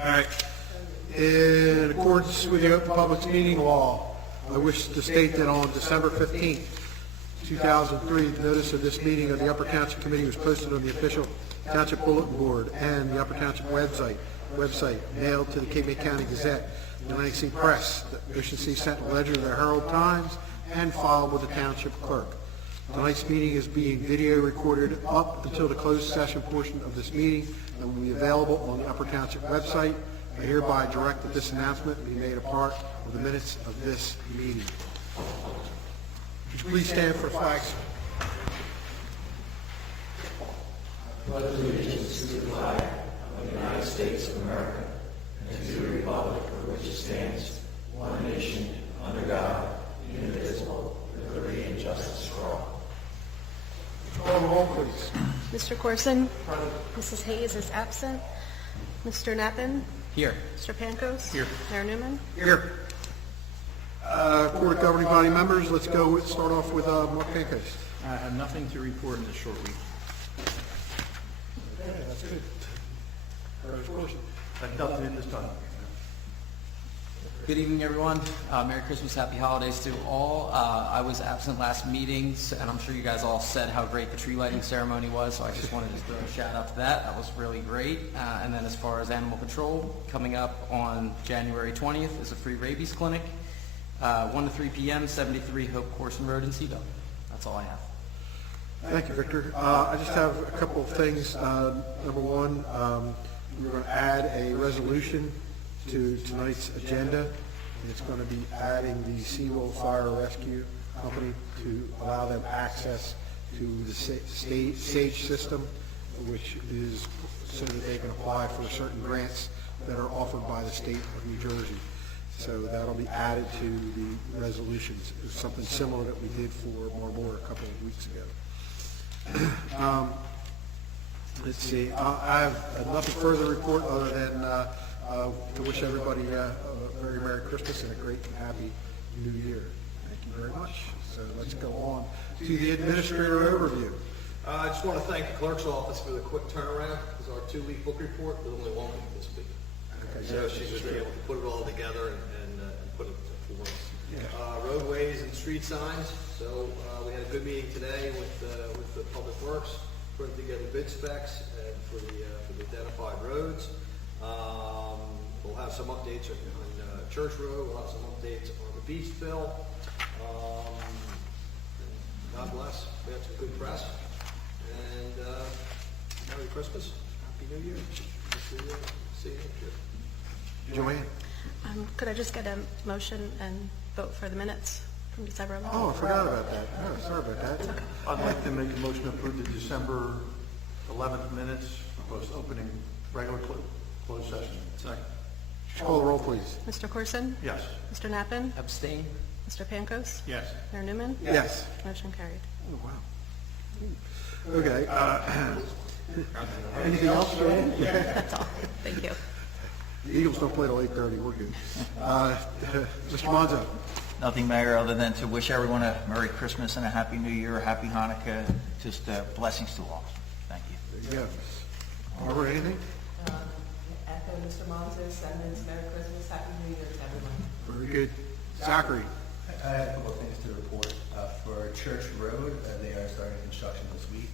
All right. In accordance with the Open Public Meeting Law, I wish to state that on December 15th, 2003, the notice of this meeting of the Upper Township Committee was posted on the official Township Bulletin Board and the Upper Township website mailed to the Cape May County Gazette, the Atlantic City Press, the Ocean City Sentinel Ledger, the Herald Times, and filed with the Township Clerk. Tonight's meeting is being video recorded up until the closed session portion of this meeting and will be available on the Upper Township website. I hereby direct that this announcement be made a part of the minutes of this meeting. Would you please stand for the flag? Pledge allegiance to the flag of the United States of America and to the republic for which it stands, one nation, under God, indivisible, with liberty and justice for all. Call the roll, please. Mr. Corson? Mrs. Hayes is absent. Mr. Knappen? Here. Mr. Pankos? Here. Mayor Newman? Here. Court of Governing Body members, let's go start off with Mark Pankos. I have nothing to report in this short week. Okay, that's good. Nothing at this time. Good evening, everyone. Merry Christmas, Happy Holidays to all. I was absent last meeting, and I'm sure you guys all said how great the tree lighting ceremony was, so I just wanted to throw a shout out to that. That was really great. And then as far as animal control, coming up on January 20th is a free rabies clinic, 1 to 3 p.m., 73 Hope Corson Road in Seabell. That's all I have. Thank you, Victor. I just have a couple of things. Number one, we're going to add a resolution to tonight's agenda. It's going to be adding the Seawolf Fire Rescue Company to allow them access to the SAGE system, which is so that they can apply for certain grants that are offered by the state of New Jersey. So that'll be added to the resolutions. It's something similar that we did for Marlboro a couple of weeks ago. Let's see. I have nothing further to report other than to wish everybody a very Merry Christmas and a great and happy New Year. Thank you very much. So let's go on to the administrator overview. I just want to thank the clerk's office for the quick turnaround. Because our 2-week book report, there's only 1 week this week. Okay, So she was able to put it all together and put it to work. Roadways and street signs. So we had a good meeting today with the Public Works, putting together bid specs and for the identified roads. We'll have some updates on Church Road. We'll have some updates on the beach bill. God bless. We had some good press. And Merry Christmas. Happy New Year. See you next year. Joanne. Could I just get a motion and vote for the minutes from December 11th? Oh, I forgot about that. Oh, sorry about that. I'd like to make a motion to approve the December 11th minutes, post opening regular closed session. Second. Call the roll, please. Mr. Corson? Yes. Mr. Knappen? Abstain? Mr. Pankos? Yes. Mayor Newman? Yes. Motion carried. Oh, wow. Okay. Anything else, Joanne? That's all. Thank you. The Eagles don't play till 8:30. We're good. Mr. Monzo. Nothing, Mayor, other than to wish everyone a Merry Christmas and a Happy New Year, a Happy Hanukkah, just blessings to all. Thank you. There you go. Barbara, anything? Echo Mr. Monzo's sentiments. Merry Christmas, Happy New Year to everyone. Very good. Zachary. I have a couple of things to report. For Church Road, they are starting construction this week.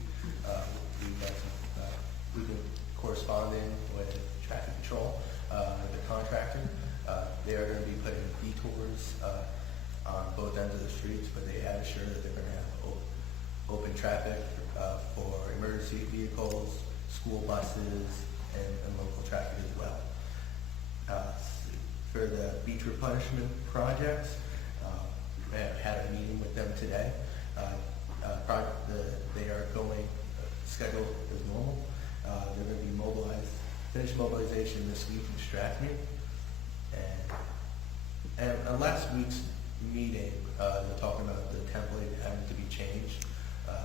We've been corresponding with traffic control, the contractor. They are going to be putting detours on both ends of the streets, but they have assured that they're going to have open traffic for emergency vehicles, school buses, and local traffic as well. For the beach replenishment projects, I had a meeting with them today. They are going scheduled as normal. They're going to be finish mobilization this week in Strathmere. And last week's meeting, they're talking about the template having to be changed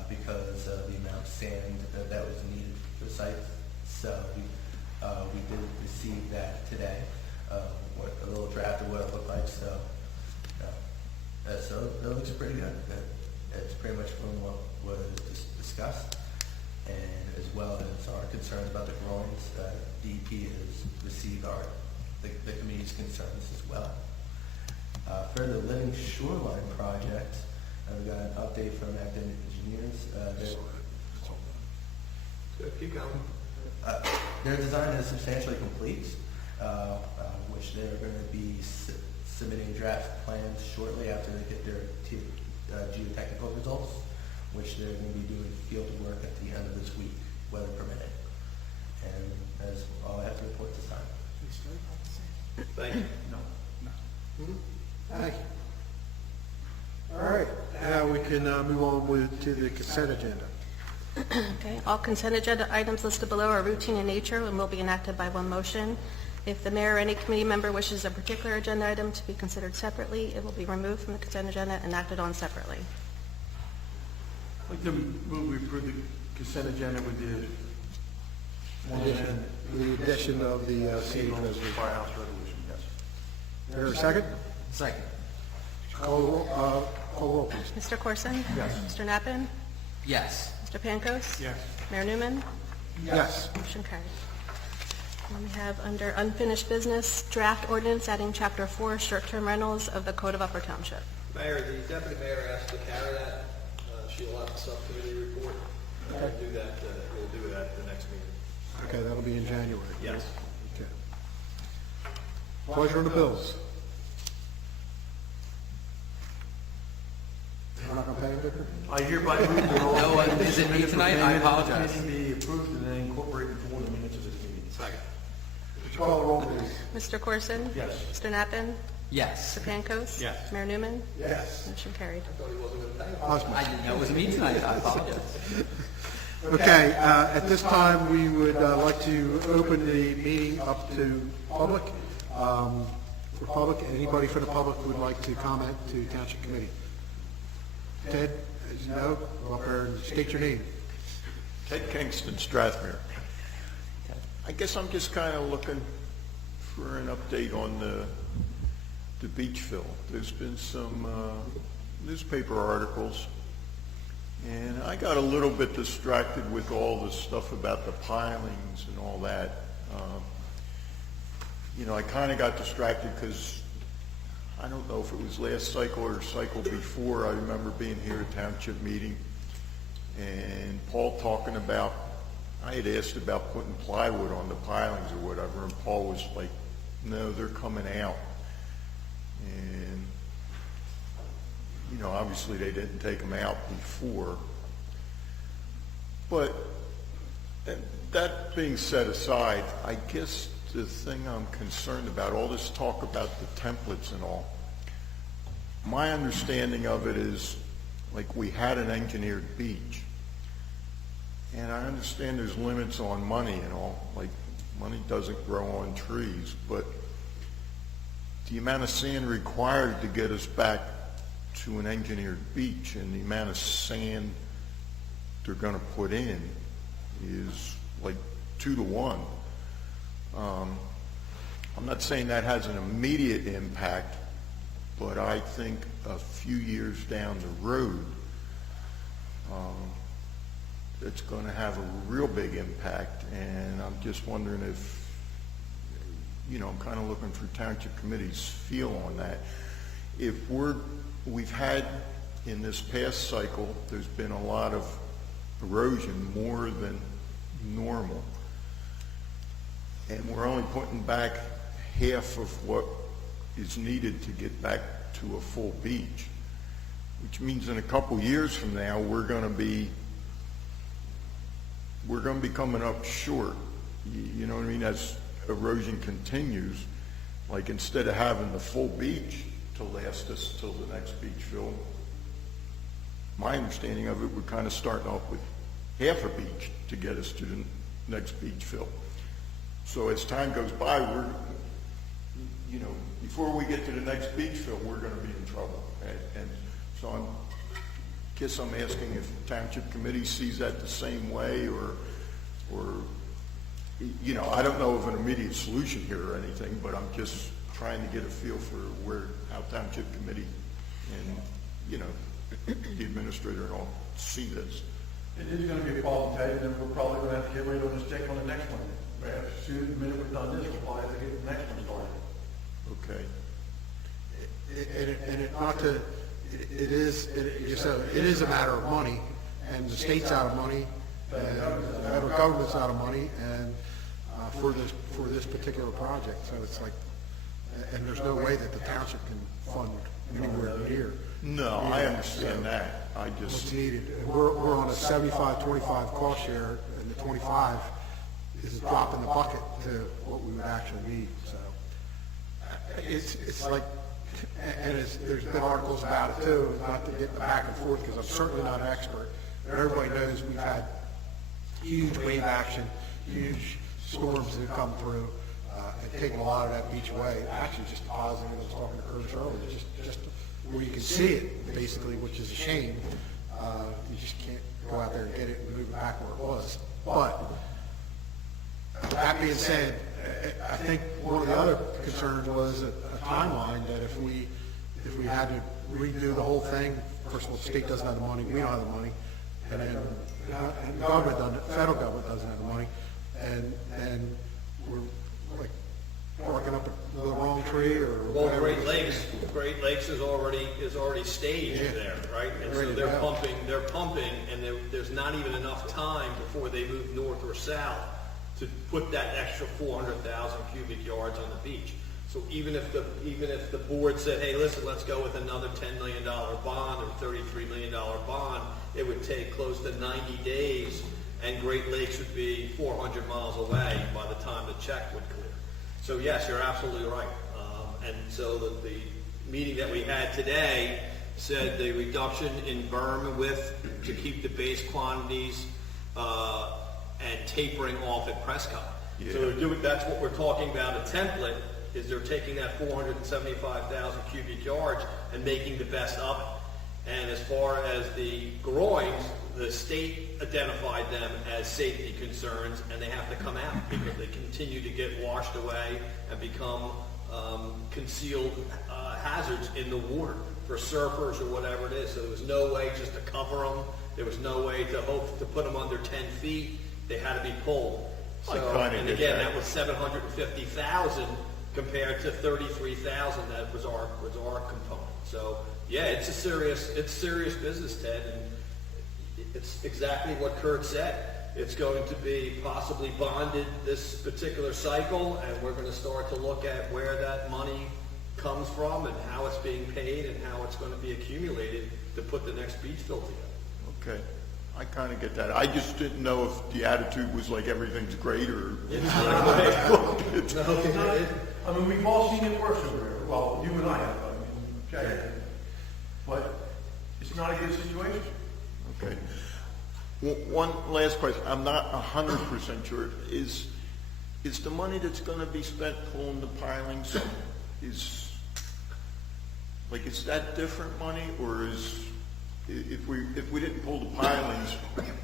because of the amount of sand that was needed for the site. So we did receive that today, a little draft of what it looked like. So it looks pretty good. It's pretty much from what was discussed. and as well as our concerns about the groins, DEP has received the committee's concerns as well. For the Living Shoreline project, we got an update from academic engineers. Keep going. Their design is substantially complete, which they're going to be submitting draft plans shortly after they get their geotechnical results, which they're going to be doing field work at the end of this week, weather permitting. And that's all I have to report this time. Thank you. Thank you. All right, now we can move on to the consent agenda. Okay, all consent agenda items listed below are routine in nature and will be enacted by one motion. If the mayor or any committee member wishes a particular agenda item to be considered separately, it will be removed from the consent agenda and acted on separately. I'd like to move we approve the consent agenda with the addition of the city resolution. Firehouse resolution, yes. Is there a second? Second. Call roll, please. Mr. Corson? Yes. Mr. Knappen? Yes. Mr. Pankos? Yes. Mayor Newman? Yes. Motion carried. And we have under unfinished business, draft ordinance adding Chapter 4, short-term rentals of the Code of Upper Township. Mayor, the deputy mayor asked to carry that. She'll have the subcommittee report. We'll do that at the next meeting. Okay, that'll be in January. Yes. Okay. Pleasure of the bills. We're not going to pay them, Victor? I hereby move that all. No, is it me tonight? I apologize. Be approved and then incorporated into the minutes of this meeting. Second. Would you call the roll, please? Mr. Corson? Yes. Mr. Knappen? Yes. Mr. Pankos? Yes. Mayor Newman? Yes. Motion carried. Thought he wasn't going to pay. Osmond. I didn't know it was me tonight. I apologize. Okay, at this time, we would like to open the meeting up to public. For public, and anybody from the public who would like to comment to Township Committee. Ted, as you know, go up there and state your name. Ted Kingston, Strathmere. I guess I'm just kind of looking for an update on the beach fill. There's been some newspaper articles, and I got a little bit distracted with all the stuff about the pilings and all that. I kind of got distracted because I don't know if it was last cycle or cycle before. I remember being here at Township meeting and Paul talking about, I had asked about putting plywood on the pilings or whatever, and Paul was like, no, they're coming out. And, obviously they didn't take them out before. But that being set aside, I guess the thing I'm concerned about, all this talk about the templates and all, my understanding of it is like we had an engineered beach. And I understand there's limits on money and all, like money doesn't grow on trees, but the amount of sand required to get us back to an engineered beach and the amount of sand they're going to put in is like 2 to 1. I'm not saying that has an immediate impact, but I think a few years down the road, it's going to have a real big impact, and I'm just wondering if, I'm kind of looking for Township Committee's feel on that. If we've had, in this past cycle, there's been a lot of erosion, more than normal, and we're only putting back half of what is needed to get back to a full beach, which means in a couple years from now, we're going to be coming up short. You know what I mean? As erosion continues, like instead of having the full beach to last us till the next beach fill, my understanding of it, we're kind of starting off with half a beach to get us to the next beach fill. So as time goes by, before we get to the next beach fill, we're going to be in trouble. And so I guess I'm asking if the Township Committee sees that the same way, or I don't know of an immediate solution here or anything, but I'm just trying to get a feel for how Township Committee and, the administrator and all see this. It is gonna be a problem, Ted, and then we're probably gonna have to get right on this stick on the next one. Right, as soon as the minute we've done this, we'll probably have to get the next one started. Okay. It is a matter of money, and the state's out of money, and the federal government's out of money, and for this particular project, so it's like, and there's no way that the township can fund anywhere near. No, I understand that. I What's just, needed. We're on a 75-25 cost share, and the 25 is a drop in the bucket to what we would actually need, so. It's like, and there's been articles about it too, not to get back and forth, because I'm certainly not an expert, but everybody knows we've had huge wave action, huge storms that have come through, and taken a lot of that beach away. Actually, just depositing, I was talking to Curtis earlier, just where you can see it, basically, which is a shame. You just can't go out there and get it and move it back where it was. But, that being said, I think one of the other concerns was a timeline, that if we had to redo the whole thing, first of all, the state doesn't have the money, we don't have the money, and then the government doesn't, the federal government doesn't have the money, and we're like barking up the wrong tree or Well, whatever. Great Lakes is already staged Yeah. there, right? And so Ready to they're go. pumping, and there's not even enough time before they move north or south to put that extra 400,000 cubic yards on the beach. So even if the board said, hey, listen, let's go with another $10 million bond or $33 million bond, it would take close to 90 days, and Great Lakes would be 400 miles away by the time the check would clear. So yes, you're absolutely right. And so the meeting that we had today said the reduction in berm width to keep the base quantities and tapering off at Prescott. Yeah. So that's what we're talking about. A template is they're taking that 475,000 cubic yards and making the best of it. And as far as the groins, the state identified them as safety concerns, and they have to come out because they continue to get washed away and become concealed hazards in the water for surfers or whatever it is. So there was no way just to cover them. There was no way to hope to put them under 10 feet. They had to be pulled. I So, kinda and get again, that. that was 750,000 compared to 33,000 that was our component. So yeah, it's serious business, Ted, and it's exactly what Kurt said. It's going to be possibly bonded this particular cycle, and we're going to start to look at where that money comes from and how it's being paid and how it's going to be accumulated to put the next beach fill together. okay. I kind of get that. I just didn't know if the attitude was like everything's great or. It's not great. It's not, I mean, we've all seen it worse over here. Well, you and I have, I mean, okay. But it's not a good situation. Okay. One last question. I'm not 100% sure. Is the money that's going to be spent pulling the pilings, is that different money, or if we didn't pull the pilings,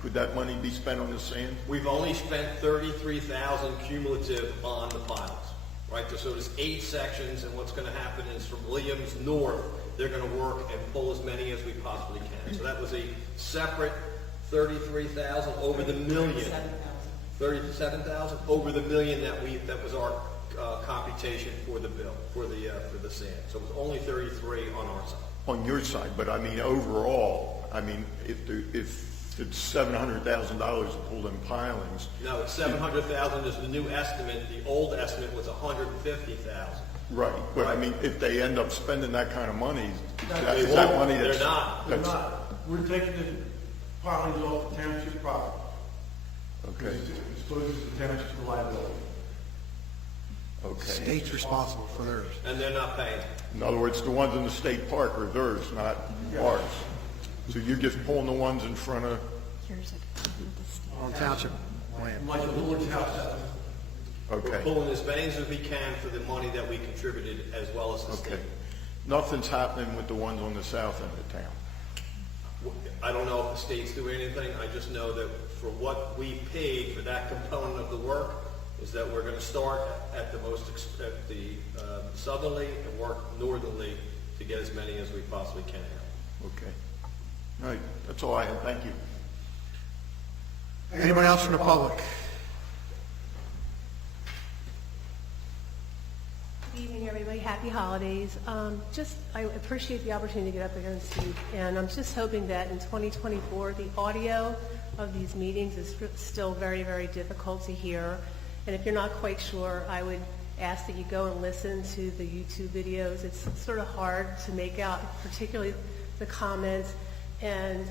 could that money be spent on the sand? We've only spent 33,000 cumulative on the piles, right? So there's 8 sections, and what's going to happen is from Williams north, they're going to work and pull as many as we possibly can. So that was a separate 33,000 over the million. 37,000 over the million that was our computation for the bill for the sand. So it was only 33 on our side. On your side, but I mean overall, I mean if it's $700,000 to pull them pilings. No, it's 700,000 is the new estimate. The old estimate was 150,000. Right, but I mean if they end up spending that kind of money, They is that won't. money that's? They're not. We're that's- not, we're taking the pilings off the township property. Okay, It exposes the township to liability. okay. State's responsible for theirs. And they're not paying. In other words, the ones in the state park are theirs, not ours. So you're just pulling the ones in front of, On township land. Like the Lord's house. We're okay, pulling as many as we can for the money that we contributed as well as the okay. state. Nothing's happening with the ones on the south end of town. I don't know if the state's doing anything. I just know that for what we paid for that component of the work is that we're going to start at the southerly and work northerly to get as many as we possibly can. Okay. All right, that's all I have. Thank you. Anybody else from the public? Good evening, everybody. Happy holidays. I appreciate the opportunity to get up here and speak, and I'm just hoping that in 2024, the audio of these meetings is still very, very difficult to hear. And if you're not quite sure, I would ask that you go and listen to the YouTube videos. It's sort of hard to make out, particularly the comments and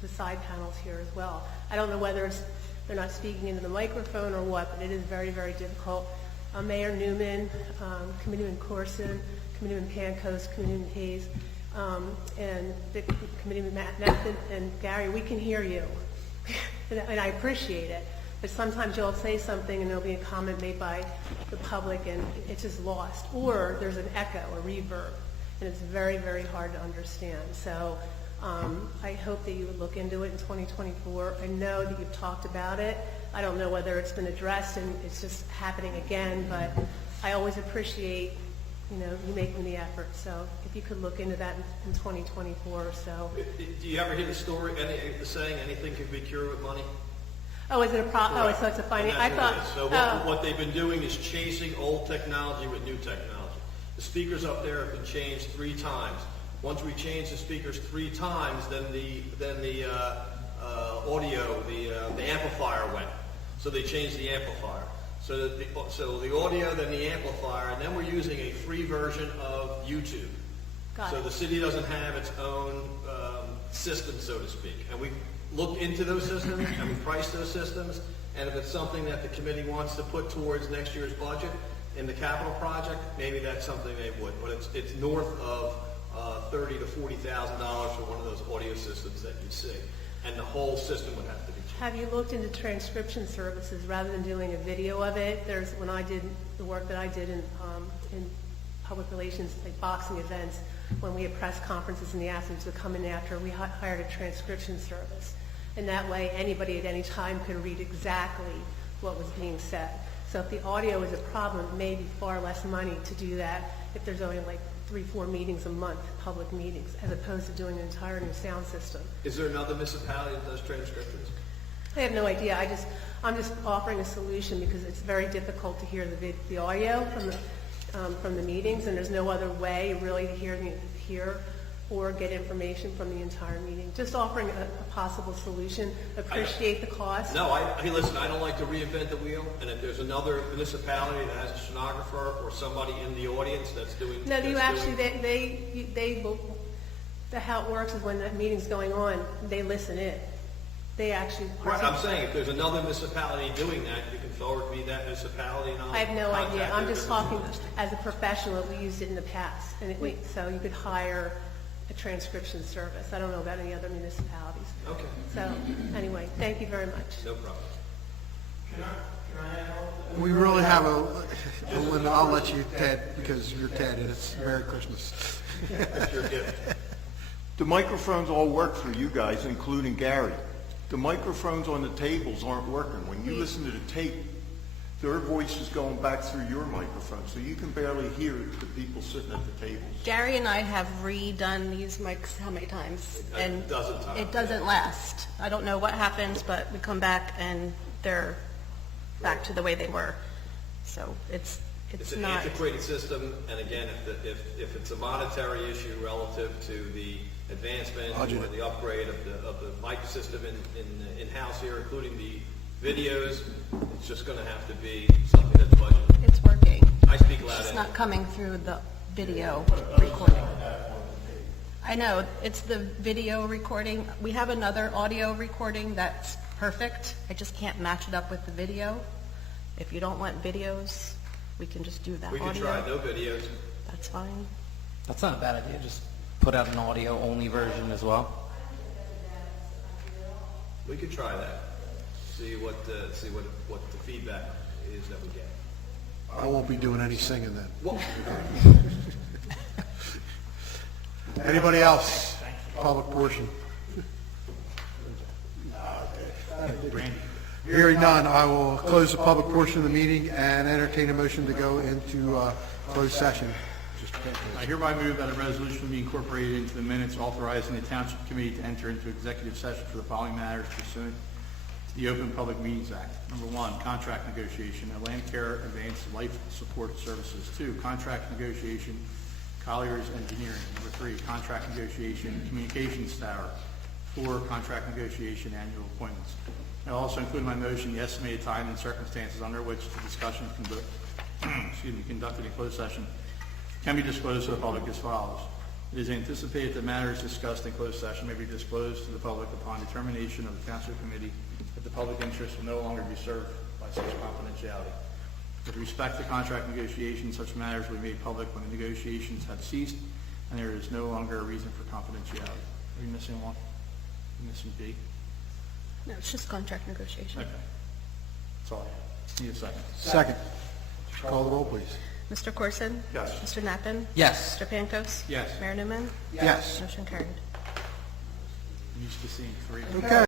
the side panels here as well. I don't know whether they're not speaking into the microphone or what, but it is very, very difficult. Mayor Newman, Committeeman Corson, Committeeman Pankos, Committeeman Hayes, and Committeeman Method and Gary, we can hear you, and I appreciate it. But sometimes you'll say something and there'll be a comment made by the public and it's just lost. Or there's an echo, a reverb, and it's very, very hard to understand. So I hope that you would look into it in 2024. I know that you've talked about it. I don't know whether it's been addressed and it's just happening again, but I always appreciate, you making the effort. So if you could look into that in 2024 or so. Do you ever hear the story, the saying, anything can be cured with money? Oh, is it a problem? Oh, so it's a finance. I thought. So what they've been doing is chasing old technology with new technology. The speakers up there have been changed 3 times. Once we change the speakers 3 times, then the audio, the amplifier went. So they changed the amplifier. So the audio, then the amplifier, and then we're using a free version of YouTube. So the city doesn't have its own system, so to speak. And we look into those systems and we price those systems. And if it's something that the committee wants to put towards next year's budget in the capital project, maybe that's something they would. But it's north of $30,000 to $40,000 for one of those audio systems that you see. And the whole system would have to be changed. Have you looked into transcription services rather than doing a video of it? When I did the work that I did in public relations, like boxing events, when we had press conferences and the athletes would come in after, we hired a transcription service. And that way, anybody at any time could read exactly what was being said. So if the audio is a problem, it may be far less money to do that if there's only like 3-4 meetings a month, public meetings, as opposed to doing an entire new sound system. Is there another municipality that does transcriptions? I have no idea. I'm just offering a solution because it's very difficult to hear the audio from the meetings, and there's no other way really to hear or get information from the entire meeting. Just offering a possible solution. Appreciate the cost. No, hey, listen, I don't like to reinvent the wheel, and if there's another municipality that has a stenographer or somebody in the audience that's doing... No, how it works is when the meeting's going on, they listen in. They actually... Right, I'm saying if there's another municipality doing that, you can forward me that municipality and I'll... I have no idea. contact I'm them. just talking as a professional. We used it in the past. So you could hire a transcription service. I don't know about any other municipalities. Okay, So anyway, thank you very much. no problem. We really have Linda, I'll let you, Ted, because you're Ted, and it's Merry Christmas. That's your gift. The microphones all work for you guys, including Gary. The microphones on the tables aren't working. When you listen to the tape, their voice is going back through your microphone, so you can barely hear the people sitting at the tables. Gary and I have redone these mics how many times? And A dozen times. it doesn't last. I don't know what happens, but we come back and they're back to the way they were. So it's an not... antiquated system, and again, if it's a monetary issue relative to the advancement or the upgrade of the mic system in-house here, including the videos, it's just going to have to be something that's budgeted. It's working. I speak loud. It's anyway. not coming through the video recording. I know, it's the video recording. We have another audio recording that's perfect. I just can't match it up with the video. If you don't want videos, we can just do that We audio. could try no videos. That's fine. That's not a bad idea. Just put out an audio-only version as well. We could try that. See what the feedback is that we get. I won't be doing any singing then. Well, Anybody else? Public portion. Hearing none, I will close the public portion of the meeting and entertain a motion to go into closed session. I hereby move that a resolution be incorporated into the minutes authorizing the Township Committee to enter into executive session for the following matters pursuant the Open Public Meetings Act. Number 1, contract negotiation, Atlantic Care Advanced Life Support Services. 2, contract negotiation, Colliers Engineering. Number 3, contract negotiation, Communications Tower. 4, contract negotiation, annual appointments. I also include in my motion the estimated time and circumstances under which the discussion conducted in closed session can be disclosed to the public as follows. It is anticipated that matters discussed in closed session may be disclosed to the public upon determination of the Township Committee that the public interest will no longer be served by such confidentiality. With respect to contract negotiations, such matters will be made public when the negotiations have ceased and there is no longer a reason for confidentiality. Are we missing one? Are we missing B? No, it's just contract negotiation. Okay. That's all I have. Need a second. Second. Call the roll, please. Mr. Corson? Yes. Mr. Knappen? Yes. Mr. Pankos? Yes. Mayor Newman? Yes. Motion carried. I'm used to seeing 3. Okay.